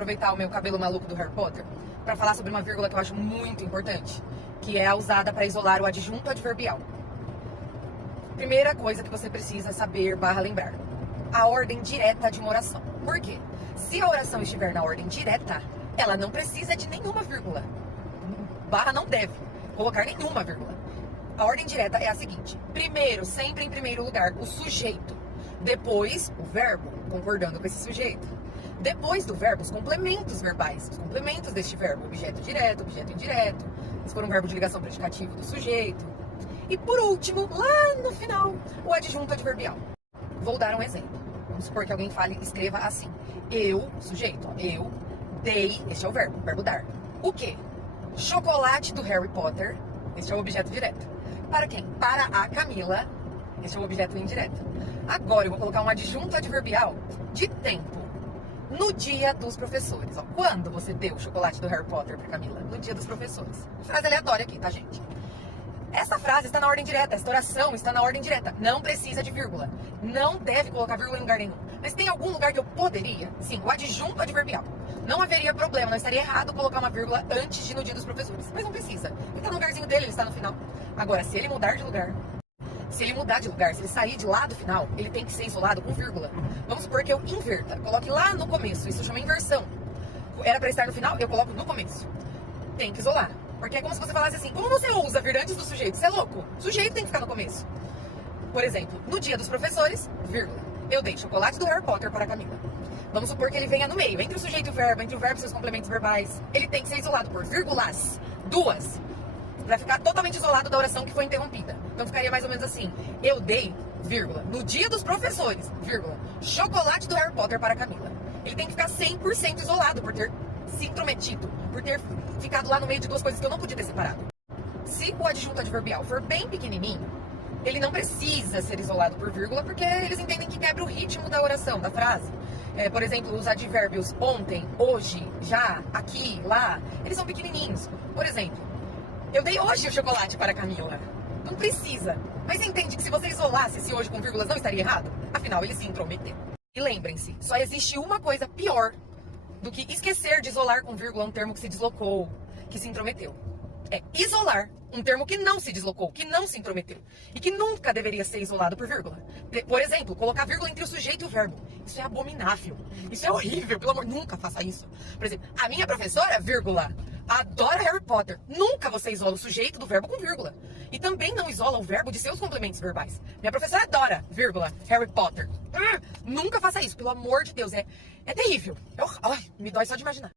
aproveitar o meu cabelo maluco do Harry Potter para falar sobre uma vírgula que eu acho muito importante, que é a usada para isolar o adjunto adverbial. Primeira coisa que você precisa saber / lembrar: a ordem direta de uma oração. Por quê? Se a oração estiver na ordem direta, ela não precisa de nenhuma vírgula. / não deve colocar nenhuma vírgula. A ordem direta é a seguinte: primeiro, sempre em primeiro lugar, o sujeito. Depois, o verbo, concordando com esse sujeito. Depois do verbo, os complementos verbais. Os complementos deste verbo: objeto direto, objeto indireto. Se for um verbo de ligação predicativo do sujeito. E por último, lá no final, o adjunto adverbial. Vou dar um exemplo. Vamos supor que alguém fale, escreva assim: eu, sujeito, ó, eu dei, este é o verbo dar. O quê? Chocolate do Harry Potter, este é o objeto direto. Para quem? Para a Camila, este é o objeto indireto. Agora eu vou colocar um adjunto adverbial de tempo. No dia dos professores. Ó, quando você deu o chocolate do Harry Potter para Camila? No dia dos professores. Frase aleatória aqui, tá, gente? Essa frase está na ordem direta, esta oração está na ordem direta. Não precisa de vírgula. Não deve colocar vírgula em lugar nenhum. Mas tem algum lugar que eu poderia? Sim, o adjunto adverbial. Não haveria problema, não estaria errado colocar uma vírgula antes de no dia dos professores. Mas não precisa. Ele está no lugarzinho dele, ele está no final. Agora, se ele mudar de lugar, se ele sair de lá do final, ele tem que ser isolado com vírgula. Vamos supor que eu inverta, coloque lá no começo. Isso chama inversão. Era para estar no final, eu coloco no começo. Tem que isolar. Porque é como se você falasse assim: como você usa vir antes do sujeito? Você é louco? O sujeito tem que ficar no começo. Por exemplo, no dia dos professores, vírgula, eu dei chocolate do Harry Potter para a Camila. Vamos supor que ele venha no meio, entre o sujeito e o verbo, entre o verbo e seus complementos verbais. Ele tem que ser isolado por vírgulas, duas, para ficar totalmente isolado da oração que foi interrompida. Então ficaria mais ou menos assim: eu dei, vírgula, no dia dos professores, vírgula, chocolate do Harry Potter para a Camila. Ele tem que ficar 100% isolado por ter se intrometido, por ter ficado lá no meio de duas coisas que eu não podia ter separado. Se o adjunto adverbial for bem pequenininho, ele não precisa ser isolado por vírgula, porque eles entendem que quebra o ritmo da oração, da frase. Por exemplo, os advérbios ontem, hoje, já, aqui, lá, eles são pequenininhos. Por exemplo, eu dei hoje o chocolate para a Camila. Não precisa. Mas você entende que se você isolasse esse hoje com vírgulas não estaria errado? Afinal, ele se intrometeu. E lembrem-se, só existe uma coisa pior do que esquecer de isolar com vírgula um termo que se deslocou, que se intrometeu. É isolar um termo que não se deslocou, que não se intrometeu e que nunca deveria ser isolado por vírgula. Por exemplo, colocar vírgula entre o sujeito e o verbo. Isso é abominável. Isso é horrível, pelo amor, nunca faça isso. Por exemplo, a minha professora, vírgula, adora Harry Potter. Nunca você isola o sujeito do verbo com vírgula. E também não isola o verbo de seus complementos verbais. Minha professora adora, vírgula, Harry Potter. Nunca faça isso, pelo amor de Deus. É terrível. Ai, me dói só de imaginar.